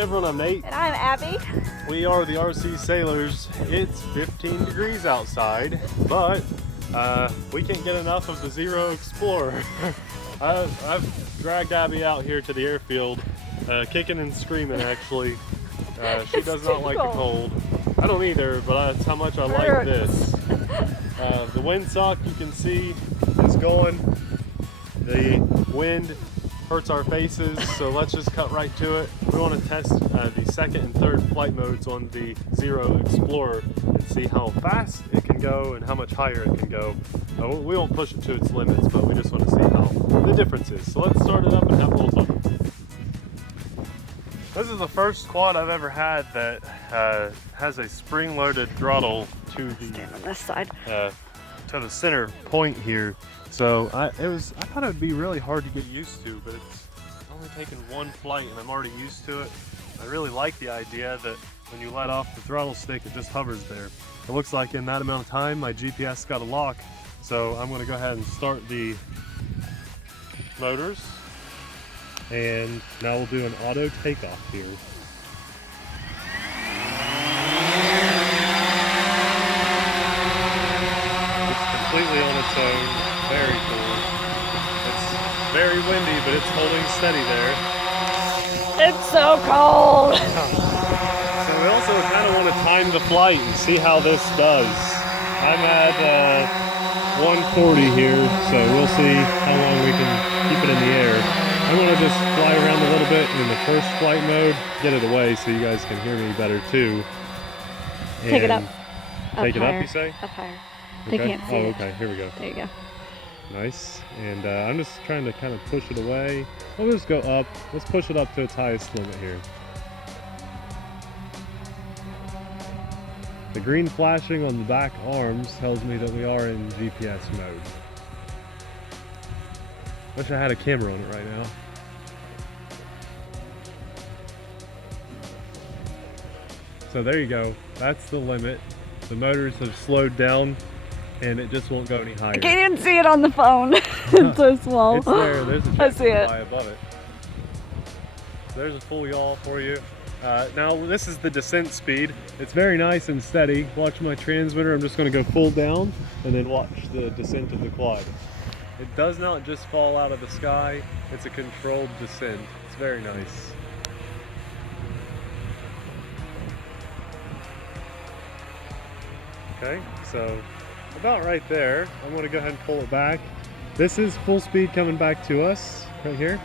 Hey everyone, I'm Nate. And I'm Abby. We are the TheRcSaylors. It's 15 degrees outside, but we can't get enough of the XIRO Xplorer. I've dragged Abby out here to the airfield, kicking and screaming actually. She does not like the cold. I don't either, but that's how much I like this. The windsock you can see is going. The wind hurts our faces, so let's just cut right to it. We want to test the second and third flight modes on the XIRO Xplorer and see how fast it can go and how much higher it can go. We won't push it to its limits, but we just want to see how the difference is. So let's start it up and have a little fun. This is the first quad I've ever had that has a spring-loaded throttle to the Stand on this side. To the center point here. So I thought it would be really hard to get used to, but it's only taken one flight and I'm already used to it. I really like the idea that when you let off the throttle stick, it just hovers there. It looks like in that amount of time, my GPS got a lock. So I'm gonna go ahead and start the motors. And now we'll do an auto takeoff here. It's completely on its own. Very cool. It's very windy, but it's holding steady there. It's so cold. So we also kind of want to time the flight and see how this does. I'm at 140 here, so we'll see how long we can keep it in the air. I'm going to just fly around a little bit in the first flight mode, get it away so you guys can hear me better too. And take it up. Take it higher. up, you say? Up higher. Okay. They can't see it. Okay, here we go. There you go. Nice. And I'm just trying to kind of push it away. We'll just go up. Let's push it up to its highest limit here. The green flashing on the back arms tells me that we are in GPS mode. Wish I had a camera on it right now. So there you go. That's the limit. The motors have slowed down and it just won't go any higher. I can't even see it on the phone. It's so small. It's there. There's a I see it. fly above it. So there's a full yaw for you. Now this is the descent speed. It's very nice and steady. Watch my transmitter. I'm just going to go full down and then watch the descent of the quad. It does not just fall out of the sky. It's a controlled descent. It's very nice. Okay, so about right there. I'm going to go ahead and pull it back. This is full speed coming back to us right here.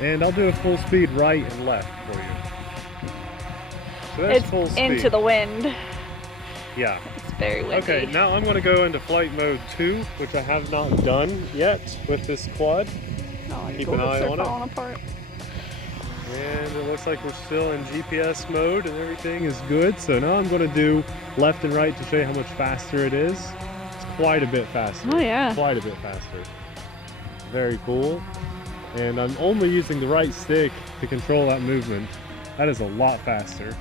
And I'll do a full speed right and left for you. So that's It's full speed. into the wind. Yeah. It's very windy. Okay, now I'm going to go into flight mode 2, which I have not done yet with this quad. Oh, Keep an eye on it. falling apart. And it looks like we're still in GPS mode and everything is good. So now I'm going to do left and right to show you how much faster it is. It's quite a bit faster. Oh yeah. Quite a bit faster. Very cool. And I'm only using the right stick to control that movement. That is a lot faster.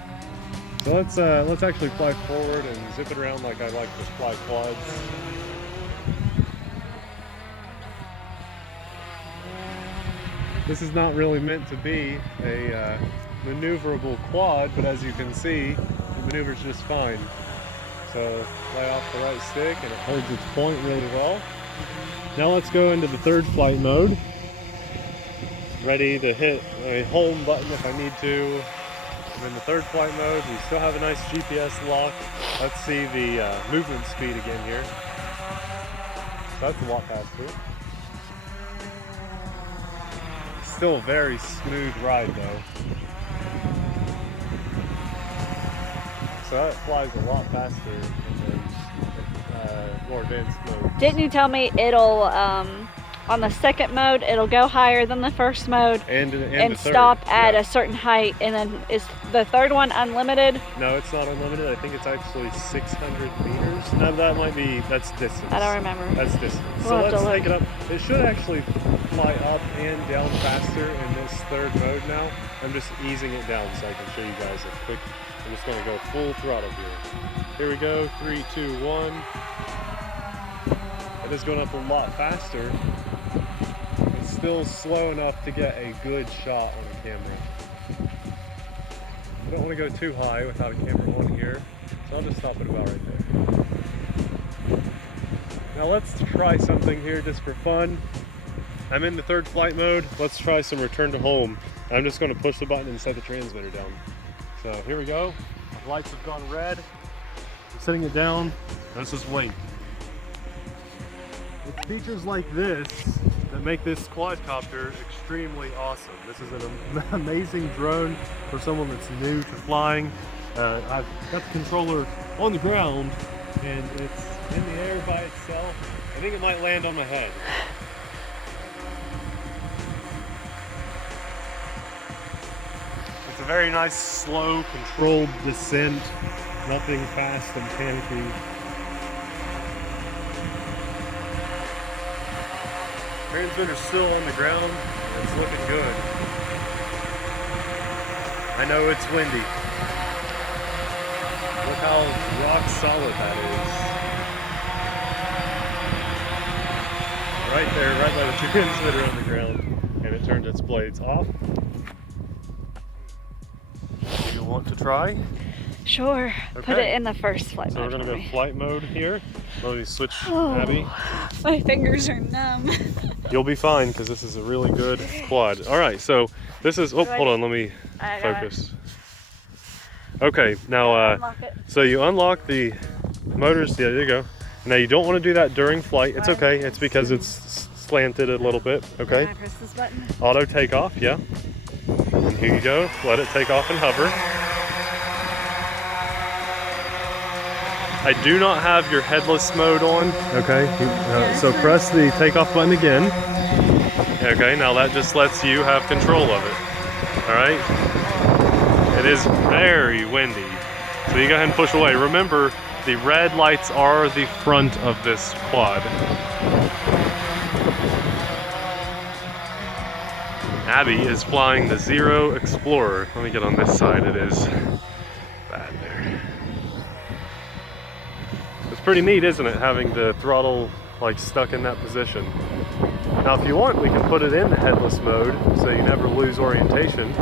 So let's actually fly forward and zip it around like I like to fly quads. This is not really meant to be a maneuverable quad, but as you can see, it maneuvers just fine. So lay off the right stick and it holds its point really well. Now let's go into the third flight mode. Ready to hit a home button if I need to. I'm in the third flight mode. We still have a nice GPS lock. Let's see the movement speed again here. So that's a lot faster. Still a very smooth ride though. So that flies a lot faster in those more advanced modes. Didn't you tell me it'll on the second mode it'll go higher than the first mode and and stop at a certain height, and then is the third one unlimited? No, it's not unlimited. I think it's actually 600 meters. No, that's distance. I don't remember. That's distance. We'll So have to let's look. take it up. It should actually fly up and down faster in this third mode now. I'm just easing it down so I can show you guys a quick. I'm just going to go full throttle here. Here we go. 3, 2, 1. It is going up a lot faster. It's still slow enough to get a good shot on the camera. don't want to go too high without a camera on here, so I'll just stop it about right there. Now let's try something here just for fun. I'm in the third flight mode. Let's try some return to home. I'm just going to push the button and set the transmitter down. So here we go. The lights have gone red. I'm setting it down. Let's just wait. It's features like this that make this quadcopter extremely awesome. This is an amazing drone for someone that's new to flying. I've got the controller on the ground and it's in the air by itself. I think it might land on my head. It's a very nice, slow, controlled descent. Nothing fast and panicky. Transmitter's still on the ground. It's looking good. I know it's windy. Look how rock solid that is. Right there, right by the transmitter on the ground. And it turned its blades off. You want to try? Sure. Okay. Put it in the first flight mode. So we're going to go flight mode here. Let me switch, Oh, Abby. my fingers are numb. You'll be fine because this is a really good quad. All right, so this is, oh, hold on, let me focus. Okay, now, so you unlock the motors, yeah, there you go. Now you don't want to do that during flight. It's okay, it's because it's slanted a little bit, okay? Can I press this button? Auto takeoff, yeah. And here you go, let it take off and hover. I do not have your headless mode on, okay? So press the takeoff button again. Okay, now that just lets you have control of it, all right? It is very windy, so you go ahead and push away. Remember, the red lights are the front of this quad. Abby is flying the XIRO Xplorer. Let me get on this side, it is bad there. It's pretty neat, isn't it, having the throttle like stuck in that position. Now if you want, we can put it in the headless mode so you never lose orientation.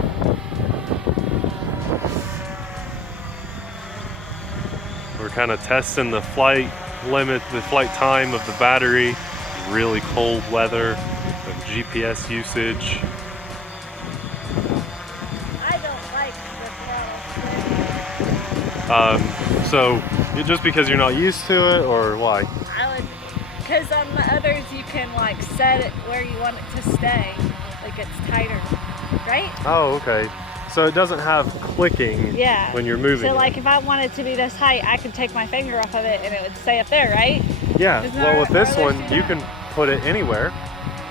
We're kind of testing the flight limit, the flight time of the battery, really cold weather, of GPS usage. I don't like the throttle. So just because you're not used to it, or why? I would, because on the others you can like set it where you want it to stay, like it's tighter, right? Oh, okay. So it doesn't have clicking when you're moving. So like if I wanted to be this height, I could take my finger off of it and it would stay up there, right? Yeah, well with this one, you can put it anywhere.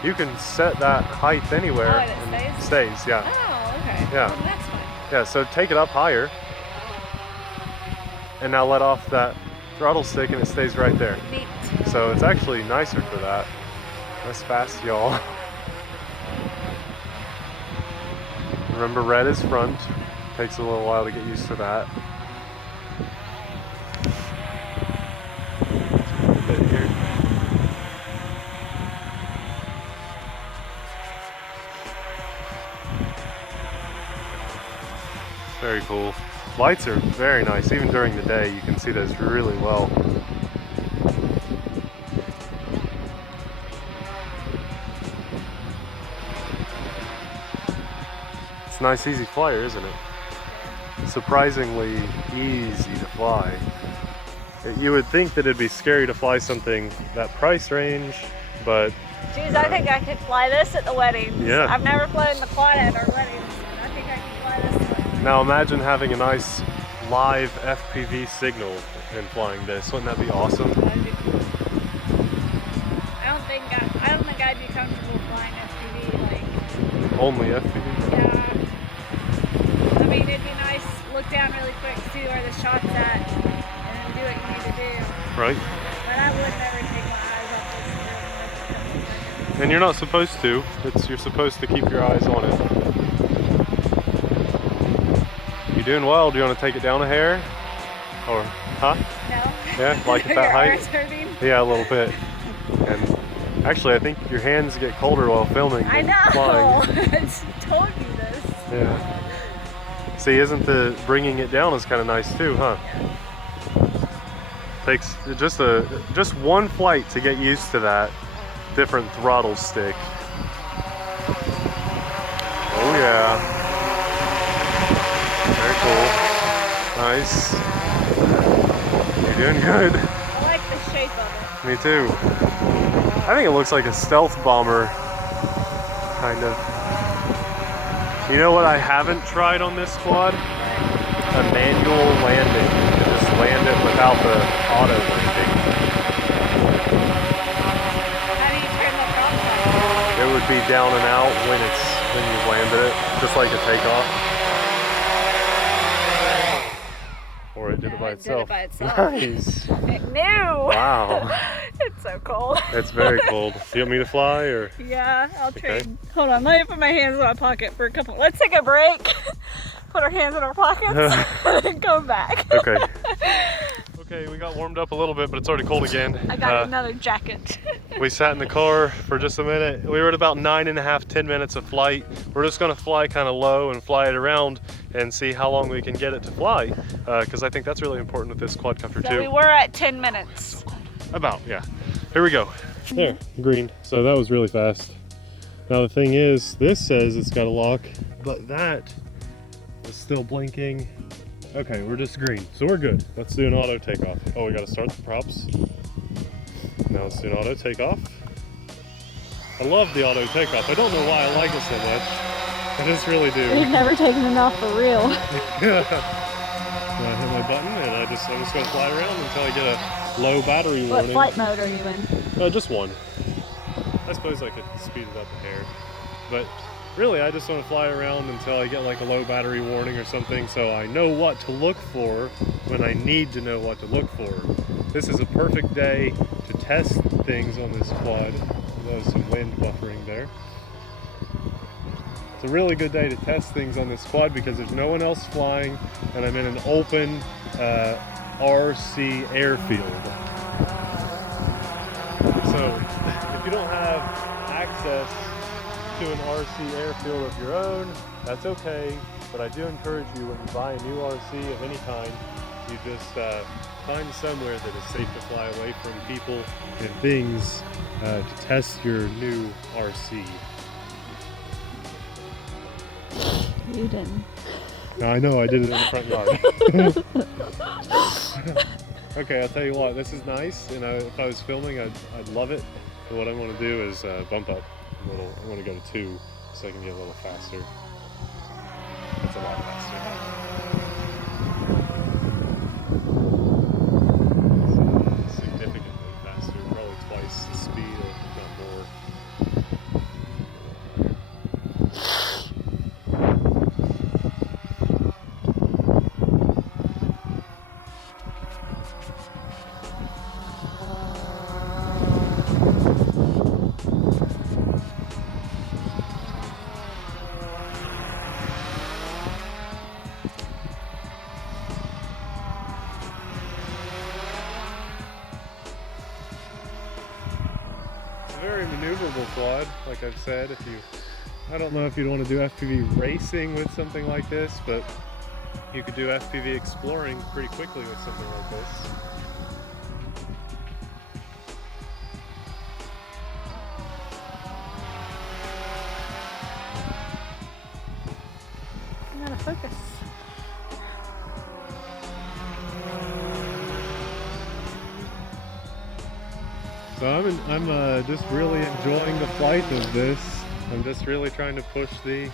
You can set that height anywhere and it stays, yeah. Oh, okay. Yeah. Well, that's fine. Yeah, so take it up higher. And now let off that throttle stick and it stays right there. Neat. So it's actually nicer for that. That's fast, y'all. Remember, red is front. Takes a little while to get used to that. Bit here. Very cool. Lights are very nice. Even during the day, you can see those really well. It's a nice, easy flyer, isn't it? Surprisingly easy to fly. You would think that it'd be scary to fly something that price range, but... Geez, I think I could fly this at the weddings. Yeah. I've never flown the quad at our weddings. I think I could fly this one. Now imagine having a nice live FPV signal and flying this. Wouldn't that be awesome? That'd be cool. I don't think I'd be comfortable flying FPV like. Only FPV? Yeah. I mean, it'd be nice. Look down really quick, see where the shot's at, and then do what you need to do. Right. But I would never take my eyes off this. And you're not supposed to. You're supposed to keep your eyes on it. You doing well? Do you want to take it down a hair? Or, huh? No. Yeah, like at that height? Your arms hurting? Yeah, a little bit. And actually, I think your hands get colder while filming. I know. Flying. I told you this. Yeah. See, isn't the bringing it down is kind of nice too, huh? Takes just one flight to get used to that different throttle stick. Oh yeah. Very cool. Nice. You're doing good. I like the shape of it. Me too. I think it looks like a stealth bomber, kind of. You know what I haven't tried on this quad? A manual landing. You can just land it without the auto landing. How do you turn the props on? It would be down and out when you've landed it, just like a takeoff. Or it did it by itself. It did it by itself. Nice. It knew. Wow. It's so cold. It's very cold. Do you want me to fly or? Yeah, I'll trade. Okay. Hold on, let me put my hands in my pocket for a couple. Let's take a break. Put our hands in our pockets and come back. Okay. Okay, we got warmed up a little bit, but it's already cold again. I got another jacket. We sat in the car for just a minute. We were at about 9.5, 10 minutes of flight. We're just gonna fly kind of low and fly it around and see how long we can get it to fly, because I think that's really important with this quadcopter So too. we were at 10 minutes. About, yeah. Here we go. There, green. So that was really fast. Now the thing is, this says it's got a lock, but that is still blinking. Okay, we're just green, so we're good. Let's do an auto takeoff. Oh, we gotta start the props. Now let's do an auto takeoff. I love the auto takeoff. I don't know why I like it so much. I just really do. We've never taken it off for real. I hit my button and I'm just gonna fly around until I get a low battery warning. What flight mode are you in? Just one. I suppose I could speed it up a hair, but really I just want to fly around until I get like a low battery warning or something, so I know what to look for when I need to know what to look for. This is a perfect day to test things on this quad. There's some wind buffering there. It's a really good day to test things on this quad because there's no one else flying and I'm in an open RC airfield. So if you don't have access to an RC airfield of your own, that's okay, but I do encourage you when you buy a new RC of any kind, you just find somewhere that is safe to fly away from people and things to test your new RC. You didn't. I know, I did it in the front yard. Okay, I'll tell you what, this is nice, and if I was filming, I'd love it. But what I want to do is bump up a little. I want to go to 2 so I can get a little faster. That's a lot faster. Significantly faster, probably twice the speed, if not more. Very maneuverable quad, like I've said. I don't know if you'd want to do FPV racing with something like this, but you could do FPV exploring pretty quickly with something like this. I'm out of focus. So I'm just really enjoying the flight of this. I'm just really trying to push the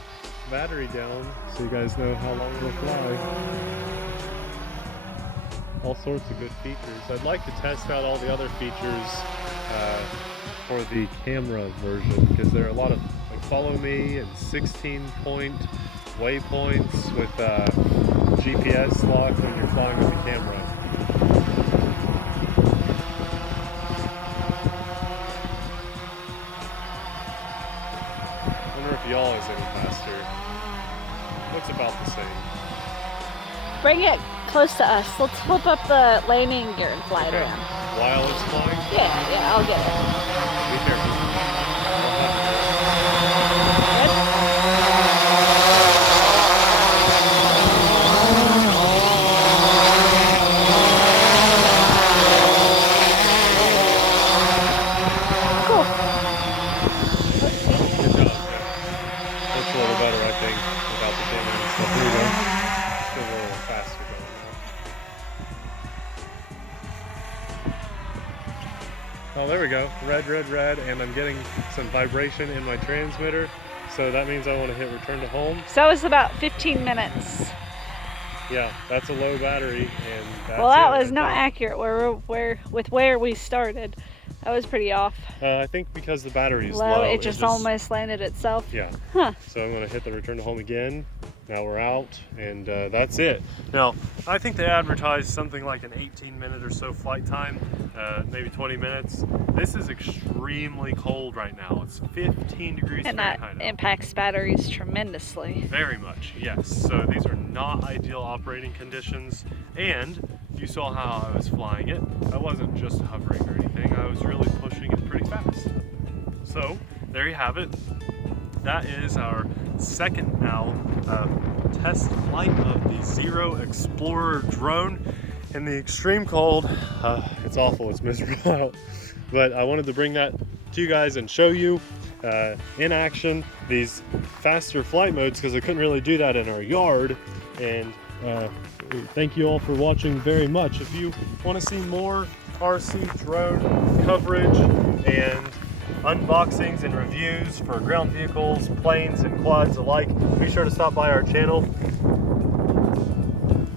battery down so you guys know how long it'll fly. All sorts of good features. I'd like to test out all the other features for the camera version because there are a lot of like follow me and 16-point waypoints with GPS lock when you're flying with the camera. Y'all is any faster. Looks about the same. Bring it close to us. Let's flip up the landing gear and fly it around. While it's flying? Yeah, I'll get it. Be careful. Good? we go, red, and I'm getting some vibration in my transmitter. So that means I want to hit return to home. So it's about 15 minutes. Yeah, that's a low battery, and that's Well, that it, was not accurate where we started. That was pretty off. I think because the battery is Low, low. it just almost landed itself. Yeah. Huh. So I'm going to hit the return to home again. Now we're out, and that's it. Now, I think they advertised something like an 18-minute or so flight time, maybe 20 minutes. This is extremely cold right now. It's 15 degrees And Fahrenheit. that impacts batteries tremendously. Very much, yes. So these are not ideal operating conditions, and you saw how I was flying it. I wasn't just hovering or anything. I was really pushing it pretty fast. So there you have it. That is our second now test flight of the XIRO Xplorer Drone in the extreme cold. It's awful, it's miserable out, but I wanted to bring that to you guys and show you in action these faster flight modes, because I couldn't really do that in our yard. And thank you all for watching very much. If you want to see more RC drone coverage and unboxings and reviews for ground vehicles, planes, and quads alike, be sure to stop by our channel.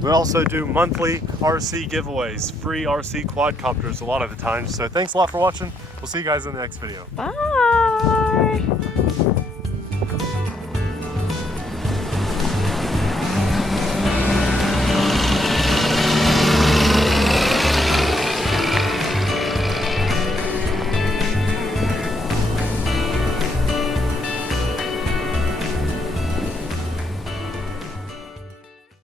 We also do monthly RC giveaways, free RC quadcopters a lot of the time. So thanks a lot for watching. We'll see you guys in the next video. Bye.